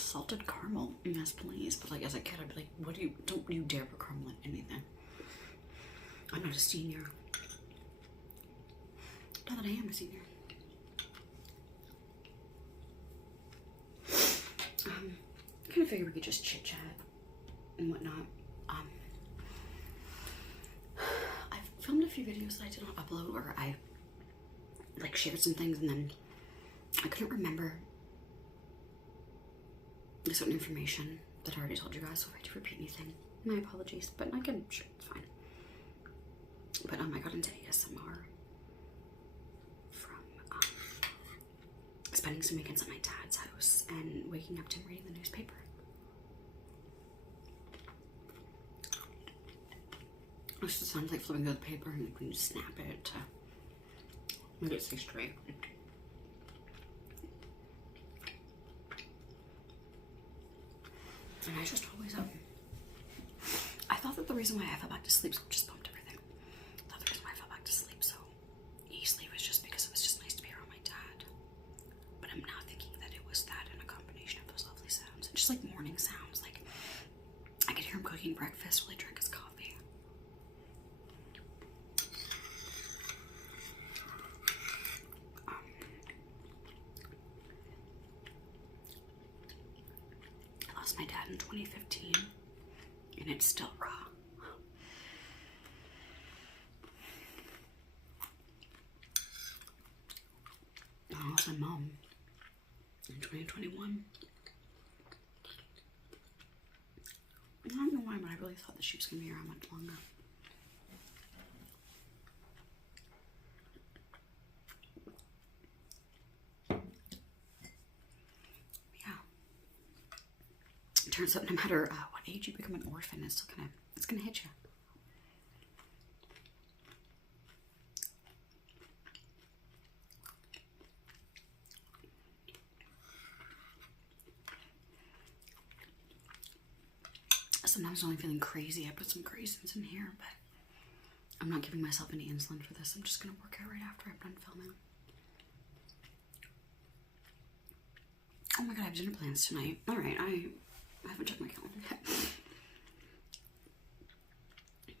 Salted caramel, yes please. But like as a kid, I'd be like, what do you, don't you dare put caramel in anything. I'm not a senior. Not that I am a senior. I kind of figured we could just chit chat and whatnot. I've filmed a few videos that I did not upload, or I like shared some things and then I couldn't remember certain information that I already told you guys, so if I do repeat anything, my apologies, but I can, sure, it's fine. But I got into ASMR from spending some weekends at my dad's house and waking up to him reading the newspaper. It just sounds like flipping through the paper and when you snap it to make it stay straight. And I just always I thought that the reason why I fell back to sleep, so I just bumped everything. I thought the reason why I fell back to sleep so easily was just because it was just nice to be around my dad. But I'm now thinking that it was that and a combination of those lovely sounds. And just like morning sounds, like I could hear him cooking breakfast while he drank his coffee. I lost my dad in 2015 and it's still raw. I lost my mom in 2021. I don't know why, but I really thought that she was going to be around much longer. Yeah. It turns out no matter what age you become an orphan, it's still it's gonna hit you. Sometimes when I'm feeling crazy, I put some craisins in here, but I'm not giving myself any insulin for this. I'm just gonna work out right after I'm done filming. Oh my god, I have dinner plans tonight. Alright, I haven't checked my calendar yet.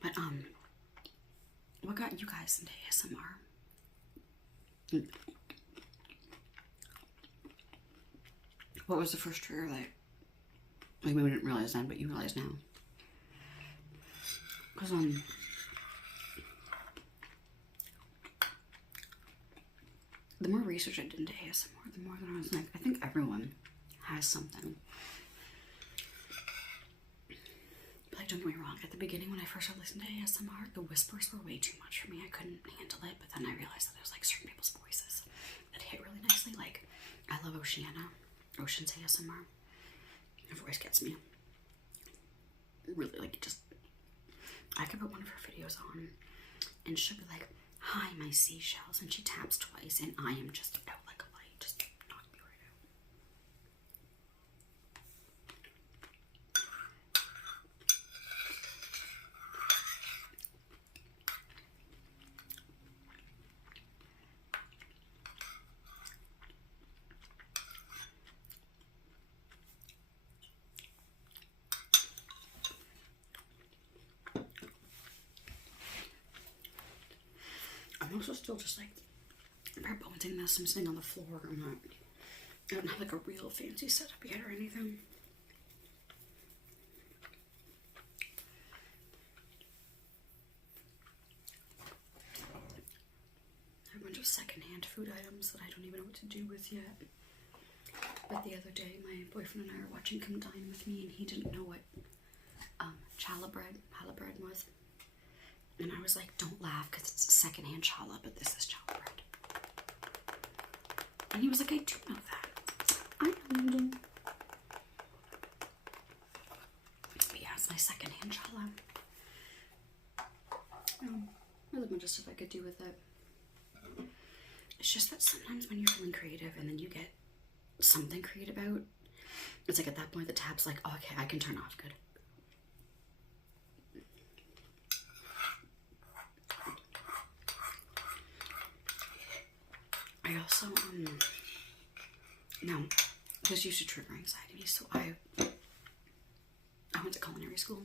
But, what got you guys into ASMR? What was the first trigger that, like, maybe we didn't realize then, but you realize now? Because, the more research I did into ASMR, the more that I was like, I think everyone has something. But like, don't get me wrong, at the beginning when I first started listening to ASMR, the whispers were way too much for me. I couldn't handle it, but then I realized that it was like certain people's voices that hit really nicely. Like, I love Ocean's ASMR. Her voice gets me. Really, like, just, I could put one of her videos on and she'll be like, hi, my seashells, and she taps twice and I am just out like a light, just knock me right out. I'm also still just like bare bonesing this. I'm sitting on the floor. I don't have like a real fancy setup yet or anything. I have a bunch of secondhand food items that I don't even know what to do with yet. But the other day, my boyfriend and I were watching Come Dine With Me, and he didn't know what challah bread was. And I was like, don't laugh because it's secondhand challah, but this is challah bread. And he was like, I do know that. I believed him. But yeah, it's my secondhand challah. There's a bunch of stuff I could do with it. It's just that sometimes when you're feeling creative and then you get something creative out, it's like at that point the tab's like, oh, okay, I can turn off, good. I also, now, just used to trigger anxiety. So I went to culinary school.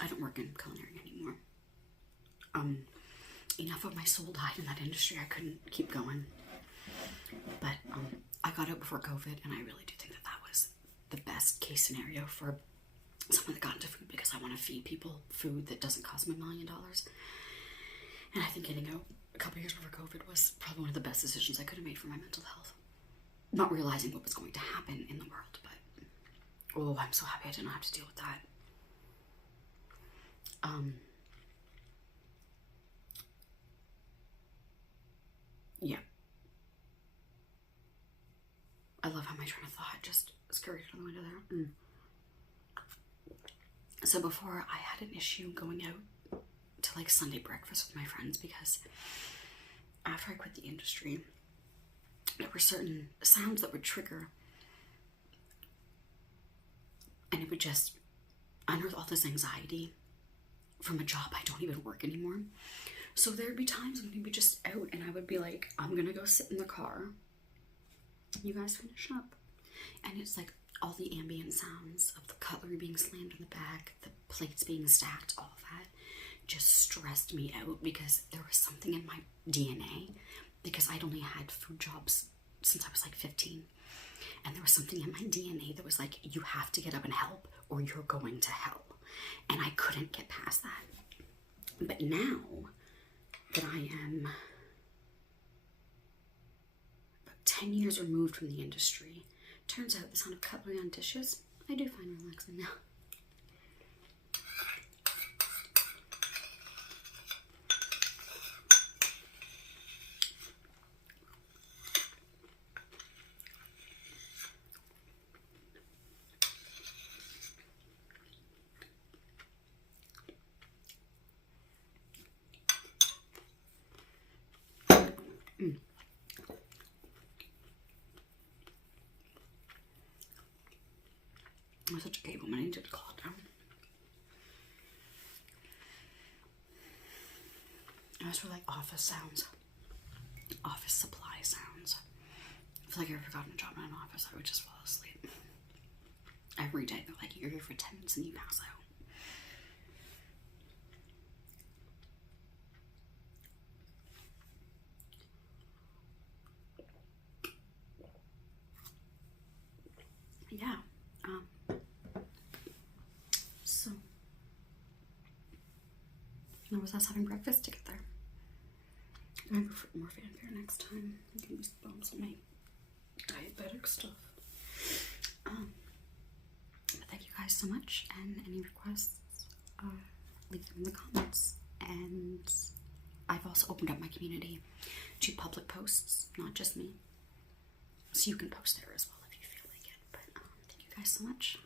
I don't work in culinary anymore. Enough of my soul died in that industry. I couldn't keep going. But I got out before COVID, and I really do think that that was the best case scenario for someone that got into food, because I want to feed people food that doesn't cost me $1 million. And I think getting out a couple years before COVID was probably one of the best decisions I could have made for my mental health. Not realizing what was going to happen in the world, but oh, I'm so happy I didn't have to deal with that. Yeah. I love how my train of thought just scurried out the window there. So before, I had an issue going out to like Sunday breakfast with my friends, because after I quit the industry, there were certain sounds that would trigger, and it would just unearth all this anxiety from a job I don't even work anymore. So there'd be times when we'd be just out, and I would be like, I'm gonna go sit in the car. You guys finish up. And it's like all the ambient sounds of the cutlery being slammed in the back, the plates being stacked, all of that just stressed me out, because there was something in my DNA, because I'd only had food jobs since I was like 15. And there was something in my DNA that was like, you have to get up and help or you're going to hell. And I couldn't get past that. But now that I am about 10 years removed from the industry, turns out the sound of cutlery on dishes, I do find relaxing now. I'm such a gay woman, I need to calm down. As for like office sounds, office supply sounds, I feel like if I ever got a job in an office, I would just fall asleep. Every day, they're like, you're here for 10 minutes and you pass out. Yeah. So that was us having breakfast together. I have more fanfare next time. I can use the bones on my diabetic stuff. But thank you guys so much, and any requests, leave them in the comments. And I've also opened up my community to public posts, not just me. So you can post there as well if you feel like it. But thank you guys so much.